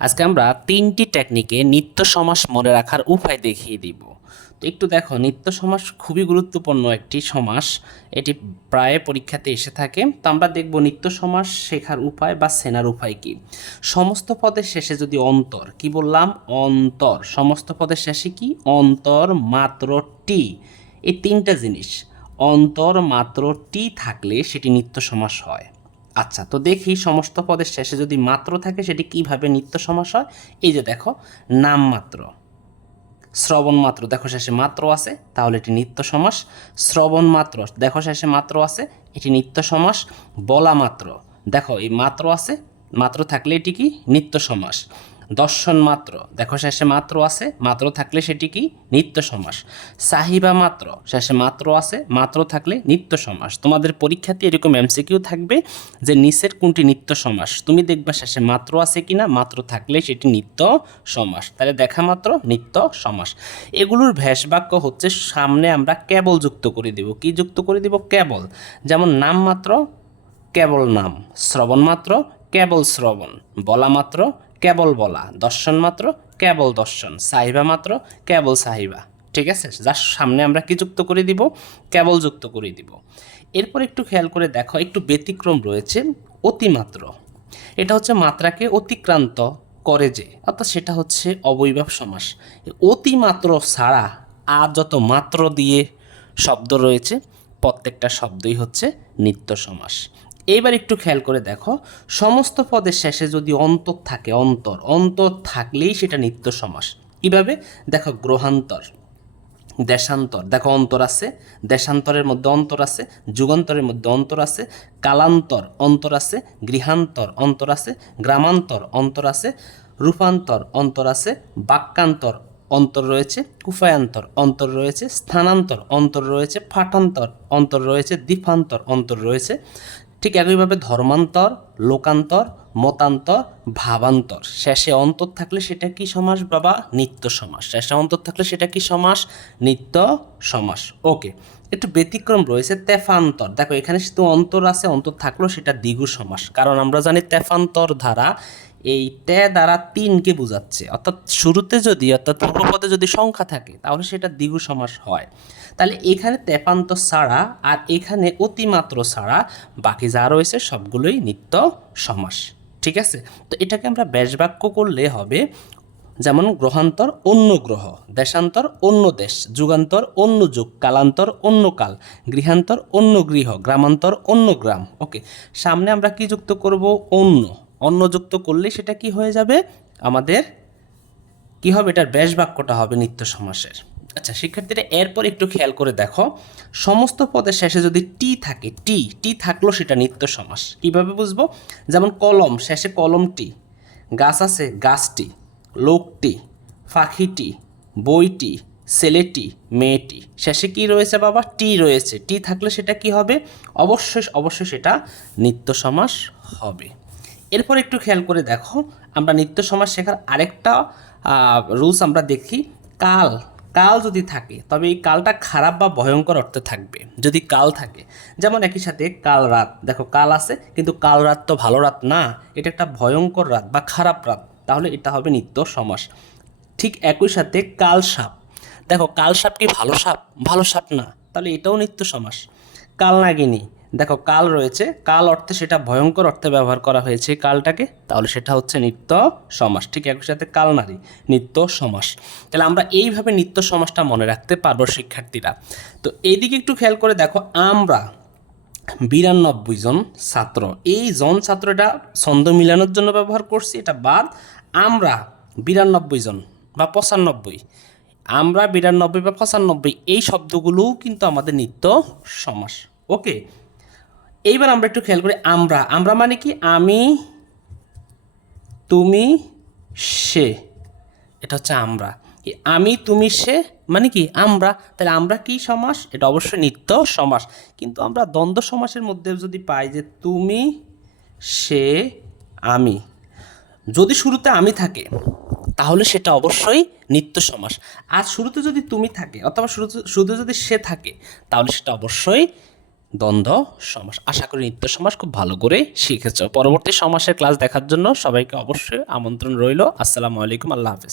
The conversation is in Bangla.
আজকে আমরা তিনটি টেকনিকে নিত্য সমাস মনে রাখার উপায় দেখিয়ে দিব। তো একটু দেখো, নিত্য সমাস খুবই গুরুত্বপূর্ণ একটি সমাস। এটি প্রায় পরীক্ষাতে এসে থাকে। তো আমরা দেখব নিত্য সমাস শেখার উপায় বা সেনার উপায় কি। সমস্ত পদের শেষে যদি অন্তর, কি বললাম? অন্তর। সমস্ত পদের শেষে কি? অন্তর মাত্র টি এই তিনটা জিনিস, অন্তর মাত্র টি থাকলে সেটি নিত্য সমাস হয়। আচ্ছা তো দেখি সমস্ত পদের শেষে যদি মাত্র থাকে, সেটি কীভাবে নিত্য সমাস হয়? এই যে দেখো, নাম মাত্র, শ্রবণ মাত্র, দেখো শেষে মাত্র আছে, তাহলে এটি নিত্য সমাস, শ্রবণ মাত্র, দেখো শেষে মাত্র আছে, এটি নিত্য সমাস, বলা মাত্র, দেখো এই মাত্র আছে, মাত্র থাকলে এটি কি? নিত্য সমাস। দর্শন মাত্র। দেখো শেষে মাত্র আছে। মাত্র থাকলে সেটি কি? নিত্য সমাস। সাহিবা মাত্র। শেষে মাত্র আছে। মাত্র থাকলে নিত্য সমাস। তোমাদের পরীক্ষাতে এরকম এমসিকিউ থাকবে যে নিচের কোনটি নিত্য সমাস। তুমি দেখবা শেষে মাত্র আছে কি না মাত্র থাকলে সেটি নিত্য সমাস। তাহলে দেখা মাত্র নিত্য সমাস। এগুলোর ভ্যাস বাক্য হচ্ছে সামনে আমরা কেবল যুক্ত করে দেব। কি যুক্ত করে দেব? কেবল। যেমন নাম মাত্র, কেবল নাম। শ্রবণ মাত্র, কেবল শ্রবণ। বলা মাত্র কেবল বলা। দর্শন মাত্র, কেবল দর্শন। সাহিবা মাত্র, কেবল সাহিবা। ঠিক আছে? যার সামনে আমরা কি যুক্ত করে দিব? কেবল যুক্ত করে দিব। এরপর একটু খেয়াল করে দেখো, একটু ব্যতিক্রম রয়েছে। অতিমাত্র এটা হচ্ছে মাত্রাকে অতিক্রান্ত করে যে, অর্থাৎ সেটা হচ্ছে অবৈভাব সমাস। অতিমাত্র ছাড়া আর যত মাত্র দিয়ে শব্দ রয়েছে, প্রত্যেকটা শব্দই হচ্ছে নিত্য সমাস। এইবার একটু খেয়াল করে দেখো। সমস্ত পদের শেষে যদি অন্তর থাকে, অন্তর অন্তর থাকলেই সেটা নিত্য সমাস। কীভাবে? দেখো, গ্রহান্তর, দেশান্তর। দেখো, অন্তর আছে, দেশান্তরের মধ্যে অন্তর আছে, যুগান্তরের মধ্যে অন্তর আছে, কালান্তর অন্তর আছে, গৃহান্তর অন্তর আছে, গ্রামান্তর অন্তর আছে, রূপান্তর অন্তর আছে, বাক্যান্তর অন্তর রয়েছে কুফায়ান্তর অন্তর রয়েছে, স্থানান্তর অন্তর রয়েছে, ফাটান্তর অন্তর রয়েছে দ্বীপান্তর অন্তর রয়েছে। ঠিক একইভাবে ধর্মান্তর, লোকান্তর, মতান্তর, ভাবান্তর। শেষে অন্তর থাকলে সেটা কি সমাস বাবা? নিত্য সমাস। শেষে অন্তর থাকলে সেটা কি সমাস? নিত্য সমাস। ওকে একটু ব্যতিক্রম রয়েছে তেফান্তর। দেখো, এখানে শুধু অন্তর আছে, অন্তর থাকলেও সেটা দ্বিগু সমাস। কারণ আমরা জানি তেফান্তর দ্বারা এই তে দ্বারা তিনকে বোঝাচ্ছে। অর্থাৎ শুরুতে যদি, অর্থাৎ পূর্বপদে যদি সংখ্যা থাকে, তাহলে সেটা দ্বিগু সমাস হয়। তাহলে এখানে তেপান্ত ছাড়া আর এখানে অতিমাত্র ছাড়া বাকি যা রয়েছে সবগুলোই নিত্য সমাস। ঠিক আছে? তো এটাকে আমরা ব্যাসবাক্য করলে হবে যেমন গ্রহান্তর অন্য গ্রহ, দেশান্তর অন্য দেশ, যুগান্তর অন্য যুগ, কালান্তর অন্য কাল, গৃহান্তর অন্য গৃহ, গ্রামান্তর অন্য গ্রাম। ওকে, সামনে আমরা কি যুক্ত করব? অন্য। অন্য যুক্ত করলে সেটা কি হয়ে যাবে? আমাদের কি হবে? এটার ব্যাস বাক্যটা হবে নিত্য সমাসের। আচ্ছা শিক্ষার্থীরা, এরপর একটু খেয়াল করে দেখো। সমস্ত পদের শেষে যদি টি থাকে টি টি থাকল সেটা নিত্য সমাস। কীভাবে বুঝব? যেমন কলম, শেষে কলমটি গাছ আছে গাছটি লোকটি পাখিটি বইটি ছেলেটি মেয়েটি শেষে কি রয়েছে বাবা? টি রয়েছে। টি থাকলে সেটা কি হবে? অবশ্যই অবশ্যই সেটা নিত্য সমাস হবে। এরপর একটু খেয়াল করে দেখো, আমরা নিত্য সমাজ শেখার আরেকটা রুলস আমরা দেখি, কাল। কাল যদি থাকে, তবে এই কালটা খারাপ বা ভয়ঙ্কর অর্থে থাকবে, যদি কাল থাকে। যেমন একই সাথে কাল রাত। দেখো, কাল আছে, কিন্তু কাল রাত তো ভালো রাত না, এটা একটা ভয়ঙ্কর রাত বা খারাপ রাত। তাহলে এটা হবে নিত্য সমাস। ঠিক একই সাথে কাল সাপ। দেখো, কাল সাপ কি ভালো সাপ? ভালো সাপ না। তাহলে এটাও নিত্য সমাস। কাল নাগিনী। দেখো, কাল রয়েছে। কাল অর্থে সেটা ভয়ঙ্কর অর্থে ব্যবহার করা হয়েছে কালটাকে। তাহলে সেটা হচ্ছে নিত্য সমাস। ঠিক একই সাথে কাল নারী, নিত্য সমাস। তাহলে আমরা এইভাবে নিত্য সমাসটা মনে রাখতে পারব শিক্ষার্থীরা। তো এইদিকে একটু খেয়াল করে দেখো, আমরা বিরানব্বই জন ছাত্র। এই জন ছাত্রটা ছন্দ মিলানোর জন্য ব্যবহার করছি, এটা বাদ। আমরা বিরানব্বই জন বা পঁচানব্বই। আমরা বিরানব্বই বা পঁচানব্বই, এই শব্দগুলোও কিন্তু আমাদের নিত্য সমাস। ওকে? এইবার আমরা একটু খেয়াল করি আমরা। আমরা মানে কি? আমি, তুমি, সে। এটা হচ্ছে আমরা। আমি, তুমি, সে মানে কি? আমরা। তাহলে আমরা কি সমাস? এটা অবশ্যই নিত্য সমাস। কিন্তু আমরা দ্বন্দ্ব সমাসের মধ্যে যদি পাই যে তুমি, সে, আমি। যদি শুরুতে আমি থাকে, তাহলে সেটা অবশ্যই নিত্য সমাস। আর শুরুতে যদি তুমি থাকে, অথবা শুরুতে শুধু যদি সে থাকে, তাহলে সেটা অবশ্যই দ্বন্দ্ব, সমাস, আশা করি নিত্য সমাস খুব ভালো করে শিখেছ। পরবর্তী সমাসের ক্লাস দেখার জন্য সবাইকে অবশ্যই আমন্ত্রণ রইল। আসসালামু আলাইকুম, আল্লাহ হাফেজ।